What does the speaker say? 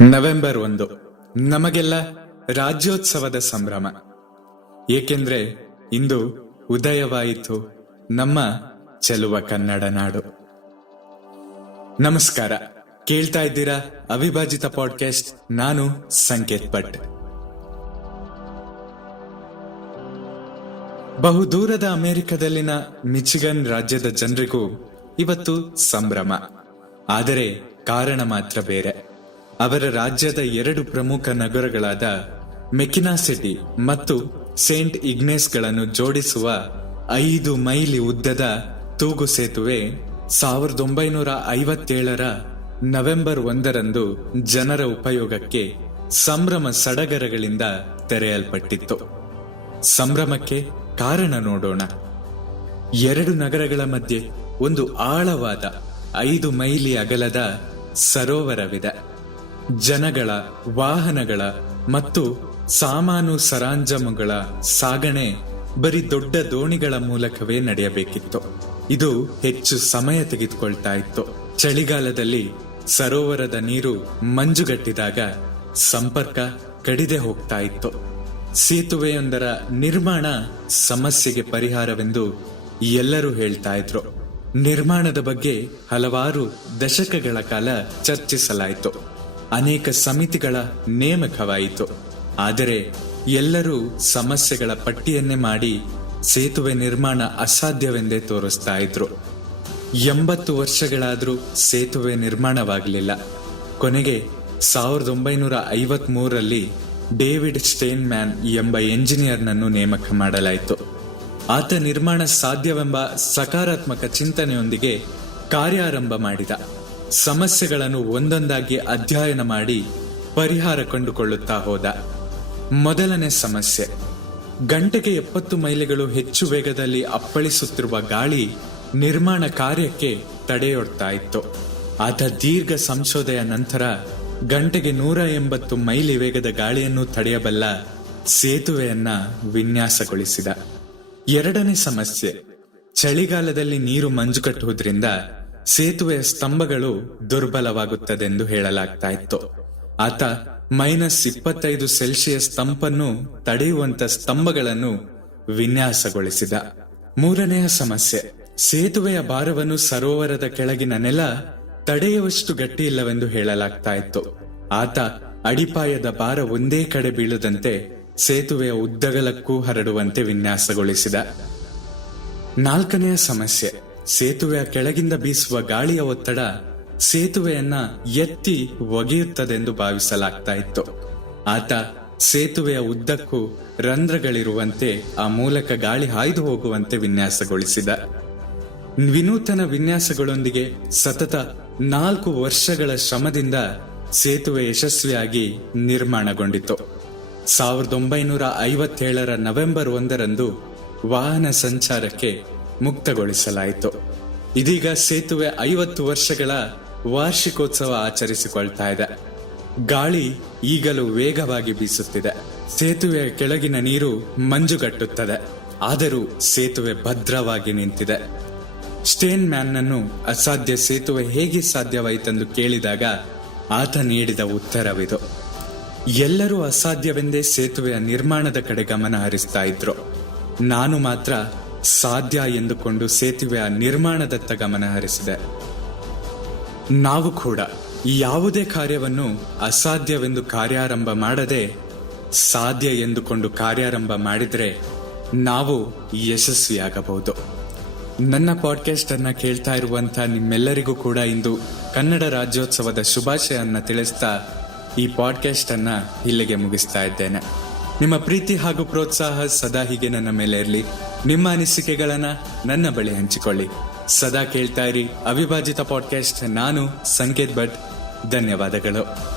November ಒಂದು. ನಮಗೆಲ್ಲ ರಾಜ್ಯೋತ್ಸವದ ಸಂಭ್ರಮ. ಏಕೆಂದ್ರೆ ಇಂದು ಉದಯವಾಯಿತು ನಮ್ಮ ಚೆಲುವ ಕನ್ನಡ ನಾಡು. ನಮಸ್ಕಾರ. ಕೇಳ್ತಾ ಇದ್ದೀರಾ ಅವಿಭಾಜಿತ ಪಾಡ್ಕಾಸ್ಟ್ ನಾನು ಸಂಕೇತ್ ಭಟ್. ಬಹುದೂರದ ಅಮೆರಿಕದಲ್ಲಿನ ಮಿಚಿಗನ್ ರಾಜ್ಯದ ಜನರಿಗೂ ಇವತ್ತು ಸಂಭ್ರಮ. ಆದರೆ ಕಾರಣ ಮಾತ್ರ ಬೇರೆ. ಅವರ ರಾಜ್ಯದ ಎರಡು ಪ್ರಮುಖ ನಗರಗಳಾದ ಮೆಕಿನಾ ಸಿಟಿ ಮತ್ತು ಸೇಂಟ್ ಇಗ್ನೇಸ್ಗಳನ್ನು ಜೋಡಿಸುವ ಐದು ಮೈಲಿ ಉದ್ದದ ತೂಗು ಸೇತುವೆ ಸಾವಿರದ ಒಂಬೈನೂರ ಐವತ್ತೇಳರ ನವೆಂಬರ್ ಒಂದರಂದು ಜನರ ಉಪಯೋಗಕ್ಕೆ ಸಂಭ್ರಮ ಸಡಗರಗಳಿಂದ ತೆರೆಯಲ್ಪಟ್ಟಿತ್ತು. ಸಂಭ್ರಮಕ್ಕೆ ಕಾರಣ ನೋಡೋಣ. ಎರಡು ನಗರಗಳ ಮಧ್ಯೆ ಒಂದು ಆಳವಾದ ಐದು ಮೈಲಿ ಅಗಲದ ಸರೋವರವಿದೆ. ಜನಗಳ, ವಾಹನಗಳ ಮತ್ತು ಸಾಮಾನು ಸರಾಂಜಮುಗಳ ಸಾಗಣೆ ಬರೀ ದೊಡ್ಡ ದೋಣಿಗಳ ಮೂಲಕವೇ ನಡೆಯಬೇಕಿತ್ತು. ಇದು ಹೆಚ್ಚು ಸಮಯ ತೆಗೆದುಕೊಳ್ತಾ ಇತ್ತು. ಚಳಿಗಾಲದಲ್ಲಿ ಸರೋವರದ ನೀರು ಮಂಜುಗಟ್ಟಿದಾಗ ಸಂಪರ್ಕ ಕಡಿದೆ ಹೋಗ್ತಾ ಇತ್ತು. ಸೇತುವೆಯೊಂದರ ನಿರ್ಮಾಣ ಸಮಸ್ಯೆಗೆ ಪರಿಹಾರವೆಂದು ಎಲ್ಲರೂ ಹೇಳ್ತಾ ಇದ್ರು. ನಿರ್ಮಾಣದ ಬಗ್ಗೆ ಹಲವಾರು ದಶಕಗಳ ಕಾಲ ಚರ್ಚಿಸಲಾಯಿತು. ಅನೇಕ ಸಮಿತಿಗಳ ನೇಮಕವಾಯಿತು. ಆದರೆ ಎಲ್ಲರೂ ಸಮಸ್ಯೆಗಳ ಪಟ್ಟಿಯನ್ನೇ ಮಾಡಿ ಸೇತುವೆ ನಿರ್ಮಾಣ ಅಸಾಧ್ಯವೆಂದೇ ತೋರಿಸ್ತಾ ಇದ್ರು. ಎಂಬತ್ತು ವರ್ಷಗಳಾದರೂ ಸೇತುವೆ ನಿರ್ಮಾಣವಾಗಲಿಲ್ಲ. ಕೊನೆಗೆ ಸಾವಿರದ ಒಂಬೈನೂರ ಐವತ್ ಮೂರರಲ್ಲಿ ಡೇವಿಡ್ ಸ್ಟೇನ್ ಮ್ಯಾನ್ ಎಂಬ ಎಂಜಿನಿಯರ್ನನ್ನು ನೇಮಕ ಮಾಡಲಾಯಿತು. ಆತ ನಿರ್ಮಾಣ ಸಾಧ್ಯವೆಂಬ ಸಕಾರಾತ್ಮಕ ಚಿಂತನೆಯೊಂದಿಗೆ ಕಾರ್ಯಾರಂಭ ಮಾಡಿದ. ಸಮಸ್ಯೆಗಳನ್ನು ಒಂದೊಂದಾಗಿ ಅಧ್ಯಯನ ಮಾಡಿ ಪರಿಹಾರ ಕಂಡುಕೊಳ್ಳುತ್ತಾ ಹೋದ. ಮೊದಲನೇ ಸಮಸ್ಯೆ, ಗಂಟೆಗೆ ಎಪ್ಪತ್ತು ಮೈಲಿಗಳು ಹೆಚ್ಚು ವೇಗದಲ್ಲಿ ಅಪ್ಪಳಿಸುತ್ತಿರುವ ಗಾಳಿ ನಿರ್ಮಾಣ ಕಾರ್ಯಕ್ಕೆ ತಡೆಯೊಡ್ತಾ ಇತ್ತು ಆತ ದೀರ್ಘ ಸಂಶೋಧನೆಯ ನಂತರ ಗಂಟೆಗೆ ನೂರ ಎಂಬತ್ತು ಮೈಲಿ ವೇಗದ ಗಾಳಿಯನ್ನು ತಡೆಯಬಲ್ಲ ಸೇತುವೆಯನ್ನ ವಿನ್ಯಾಸಗೊಳಿಸಿದ. ಎರಡನೇ ಸಮಸ್ಯೆ, ಚಳಿಗಾಲದಲ್ಲಿ ನೀರು ಮಂಜುಕಟ್ಟುವುದರಿಂದ ಸೇತುವೆಯ ಸ್ತಂಭಗಳು ದುರ್ಬಲವಾಗುತ್ತದೆಂದು ಹೇಳಲಾಗ್ತಾ ಇತ್ತು ಆತ ಮೈನಸ್ ಇಪ್ಪತ್ತೈದು ಸೆಲ್ಸಿಯಸ್ ತಂಪನ್ನು ತಡೆಯುವಂತ ಸ್ತಂಭಗಳನ್ನು ವಿನ್ಯಾಸಗೊಳಿಸಿದ. ಮೂರನೆಯ ಸಮಸ್ಯೆ, ಸೇತುವೆಯ ಭಾರವನ್ನು ಸರೋವರದ ಕೆಳಗಿನ ನೆಲ ತಡೆಯುವಷ್ಟು ಗಟ್ಟಿಯಿಲ್ಲವೆಂದು ಹೇಳಲಾಗ್ತಾ ಇತ್ತು ಆತ ಅಡಿಪಾಯದ ಭಾರ ಒಂದೇ ಕಡೆ ಬೀಳದಂತೆ ಸೇತುವೆಯ ಉದ್ದಗಲಕ್ಕೂ ಹರಡುವಂತೆ ವಿನ್ಯಾಸಗೊಳಿಸಿದ. ನಾಲ್ಕನೆಯ ಸಮಸ್ಯೆ ಸೇತುವೆಯ ಕೆಳಗಿಂದ ಬೀಸುವ ಗಾಳಿಯ ಒತ್ತಡ ಸೇತುವೆಯನ್ನ ಎತ್ತಿ ಒಗೆಯುತ್ತದೆಂದು ಭಾವಿಸಲಾಗ್ತಾ ಇತ್ತು. ಆತ ಸೇತುವೆಯ ಉದ್ದಕ್ಕೂ ರಂಧ್ರಗಳಿರುವಂತೆ ಆ ಮೂಲಕ ಗಾಳಿ ಹಾಯ್ದು ಹೋಗುವಂತೆ ವಿನ್ಯಾಸಗೊಳಿಸಿದ. ವಿನೂತನ ವಿನ್ಯಾಸಗಳೊಂದಿಗೆ ಸತತ ನಾಲ್ಕು ವರ್ಷಗಳ ಶ್ರಮದಿಂದ ಸೇತುವೆ ಯಶಸ್ವಿಯಾಗಿ ನಿರ್ಮಾಣಗೊಂಡಿತು. ಸಾವಿರದ ಒಂಬೈನೂರ ಐವತ್ತೇಳರ ನವೆಂಬರ್ ಒಂದರಂದು ವಾಹನ ಸಂಚಾರಕ್ಕೆ ಮುಕ್ತಗೊಳಿಸಲಾಯಿತು. ಇದೀಗ ಸೇತುವೆ ಐವತ್ತು ವರ್ಷಗಳ ವಾರ್ಷಿಕೋತ್ಸವ ಆಚರಿಸಿಕೊಳ್ತಾ ಇದೆ. ಗಾಳಿ ಈಗಲೂ ವೇಗವಾಗಿ ಬೀಸುತ್ತಿದೆ. ಸೇತುವೆಯ ಕೆಳಗಿನ ನೀರು ಮಂಜುಗಟ್ಟುತ್ತದೆ. ಆದರೂ ಸೇತುವೆ ಭದ್ರವಾಗಿ ನಿಂತಿದೆ. ಸ್ಟೇನ್ ಮ್ಯಾನ್ನನ್ನು ಅಸಾಧ್ಯ ಸೇತುವೆ ಹೇಗೆ ಸಾಧ್ಯವಾಯಿತೆಂದು ಕೇಳಿದಾಗ ಆತ ನೀಡಿದ ಉತ್ತರವಿದು. ಎಲ್ಲರೂ ಅಸಾಧ್ಯವೆಂದೇ ಸೇತುವೆಯ ನಿರ್ಮಾಣದ ಕಡೆ ಗಮನ ಹರಿಸ್ತಾ ಇದ್ರು. ನಾನು ಮಾತ್ರ ಸಾಧ್ಯ ಎಂದುಕೊಂಡು ಸೇತುವೆಯ ನಿರ್ಮಾಣದತ್ತ ಗಮನ ಹರಿಸಿದೆ. ನಾವು ಕೂಡ ಯಾವುದೇ ಕಾರ್ಯವನ್ನು ಅಸಾಧ್ಯವೆಂದು ಕಾರ್ಯಾರಂಭ ಮಾಡದೆ ಸಾಧ್ಯ ಎಂದುಕೊಂಡು ಕಾರ್ಯಾರಂಭ ಮಾಡಿದರೆ ನಾವು ಯಶಸ್ವಿಯಾಗಬಹುದು. ನನ್ನ ಪಾಡ್ಕಾಸ್ಟ್ ಅನ್ನ ಕೇಳ್ತಾ ಇರುವಂತ ನಿಮ್ಮೆಲ್ಲರಿಗೂ ಕೂಡ ಇಂದು ಕನ್ನಡ ರಾಜ್ಯೋತ್ಸವದ ಶುಭಾಶಯನ್ನ ತಿಳಿಸ್ತಾ ಈ ಪಾಡ್ಕಾಸ್ಟ್ ಅನ್ನ ಇಲ್ಲಿಗೆ ಮುಗಿಸ್ತಾ ಇದ್ದೇನೆ. ನಿಮ್ಮ ಪ್ರೀತಿ ಹಾಗೂ ಪ್ರೋತ್ಸಾಹ ಸದಾ ಹೀಗೆ ನನ್ನ ಮೇಲೆ ಇರಲಿ. ನಿಮ್ಮ ಅನಿಸಿಕೆಗಳನ್ನ ನನ್ನ ಬಳಿ ಹಂಚಿಕೊಳ್ಳಿ. ಸದಾ ಕೇಳ್ತಾ ಇರಿ ಅವಿಭಾಜಿತ ಪಾಡ್ಕಾಸ್ಟ್ ನಾನು ಸಂಕೇತ್ ಭಟ್. ಧನ್ಯವಾದಗಳು.